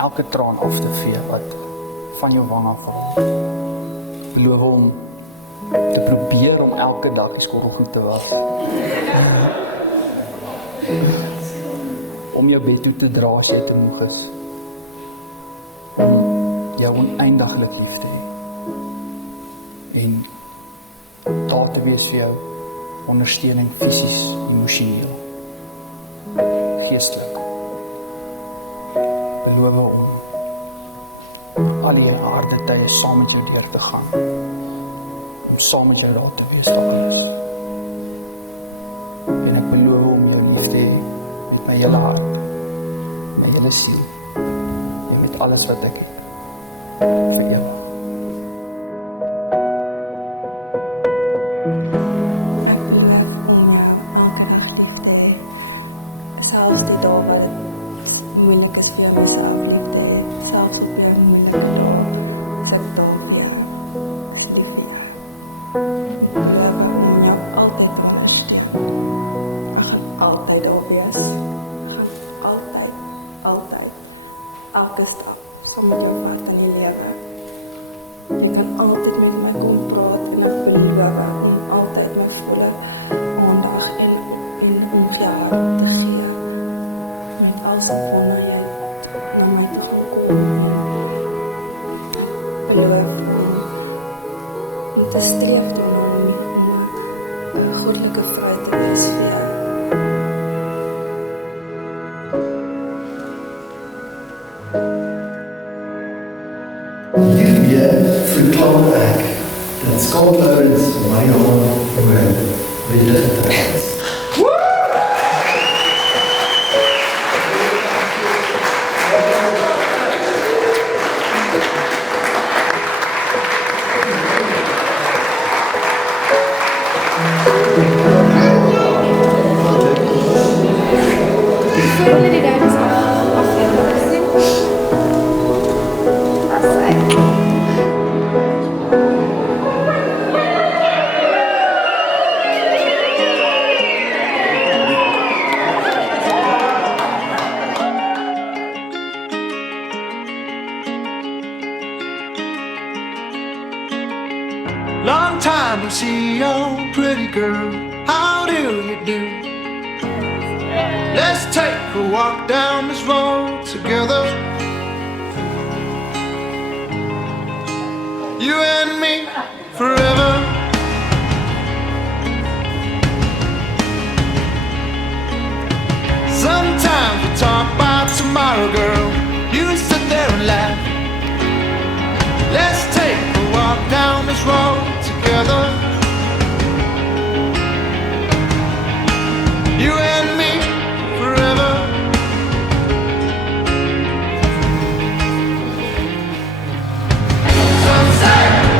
elke traan af te vee wat van jou wang afval. Beloof om te probeer om elke dag die skottel goed te was. Om jou bed toe te dra as jy te moeg is. Om jou oneindiglik lief te hê. En daar te wees vir jou ondersteuning fisies, emosioneel, geestelik. Beloof om al die harde tye saam met jou deur te gaan. Om saam met jou daar te wees vir alles. En ek beloof om jou lief te hê met my hele hart, my hele siel en met alles wat ek het. Vir jou. Ek beloof om jou elke dag lief te hê. Selfs die dae wat dit moeilik is vir jou myself lief te hê. Selfs op jou moeilike dae, sal ek daar vir jou. Dis lief vir jou. Ek beloof om jou altyd te ondersteun. Ek gaan altyd daar wees. Ek gaan altyd, elke stap saam met jou vat in die lewe. Jy kan altyd met my kom praat en ek beloof om altyd my volle aandag en omgee hart te gee. Met alles wanneer jy na my toe gaan kom. Beloof om te streef daarna om 'n goddelike vrou te wees vir jou. Hiermee verklaar ek dat Scott Lawrence en Marianne Moore wederdig getroud is. Long time to see you, pretty girl. How do you do? Let's take a walk down this road together. You and me forever. Sometimes we talk about tomorrow, girl. You sit there and laugh. Let's take a walk down this road together. You and me forever. Some say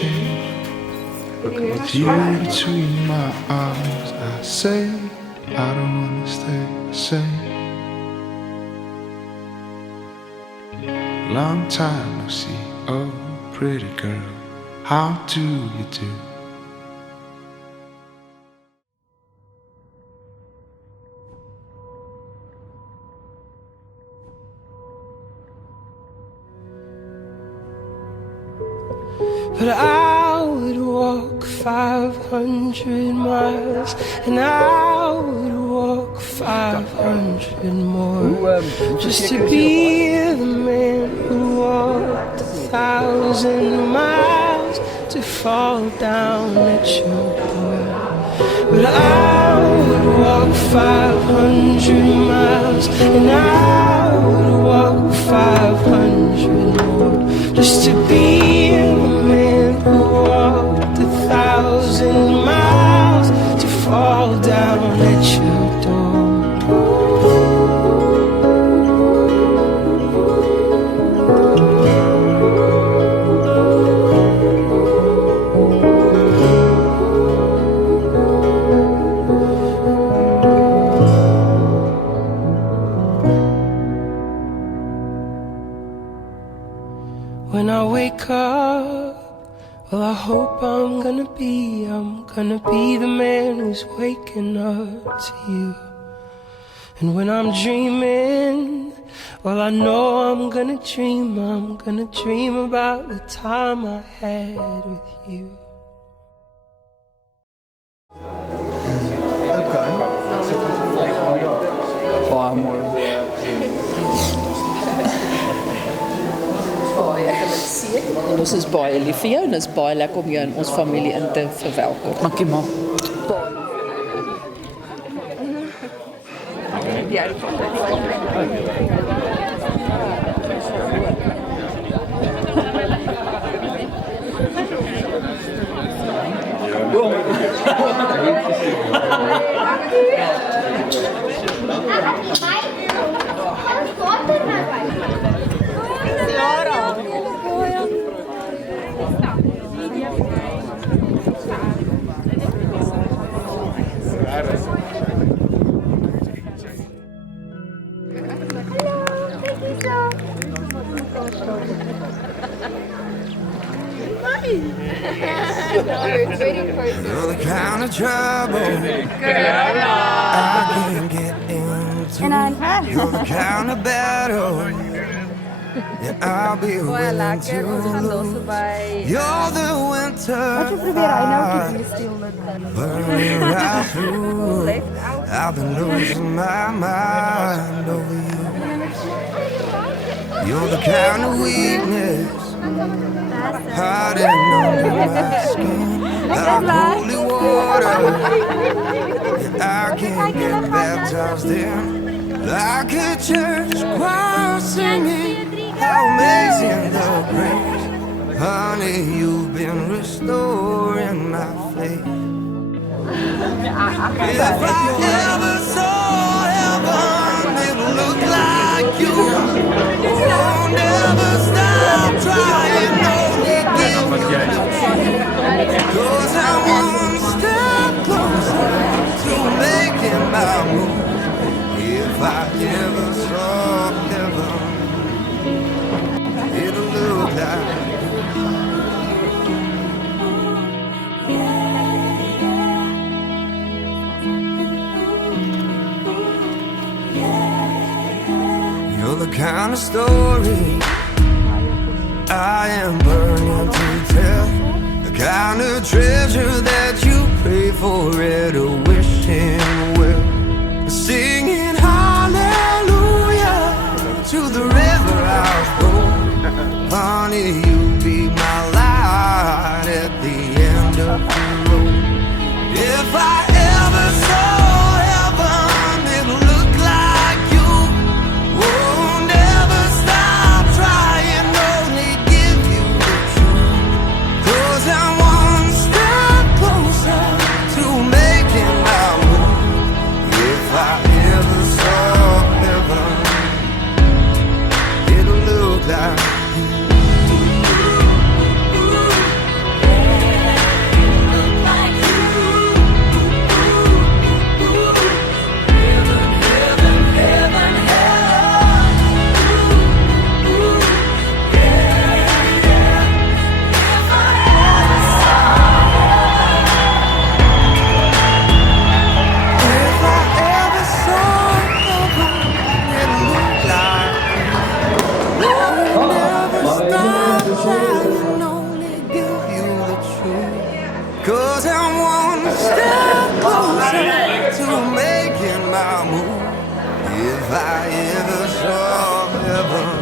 wishing. With you between my arms, I say I don't wanna stay the same. Long time no see, oh pretty girl, how do you do? But I would walk 500 miles, and I would walk 500 more, just to be the man who walked 1,000 miles to fall down at your door. But I would walk 500 miles, and I would walk 500 more, just to be the man who walked 1,000 miles to fall down at your door. When I wake up, well, I hope I'm gonna be the man who's waking up to you. And when I'm dreaming, well, I know I'm gonna dream about the time I had with you. Baie mooi. En ons is baie lief vir jou en ons is baie lekker om jou in ons familie in te verwelkom. Dankie ma. You're the kind of trouble I can't get into. You're the kind of battle that I'll be willing to lose. You're the winter burning right through. I've been losing my mind over you. You're the kind of weakness hiding under my skin, like holy water that I can't get baptized in, like a church choir singing how amazing the grace. Honey, you've been restoring my faith. If I ever saw heaven, it'll look like you. Oh, never stop trying, only give you the truth. 'Cause I'm one step closer to making my move. If I ever saw heaven, it'll look like you're the kind of story I am burning to tell, the kind of treasure that you pray for it or wish him well, singing hallelujah to the river I'll go. Honey, you be my light at the end of the road. If I ever saw heaven, it'll look like you. Oh, never stop trying, only give you the truth. 'Cause I'm one step closer to making my move. If I ever saw heaven, it'll look like you. 'cause I'm one step closer to making my move. If I ever saw heaven,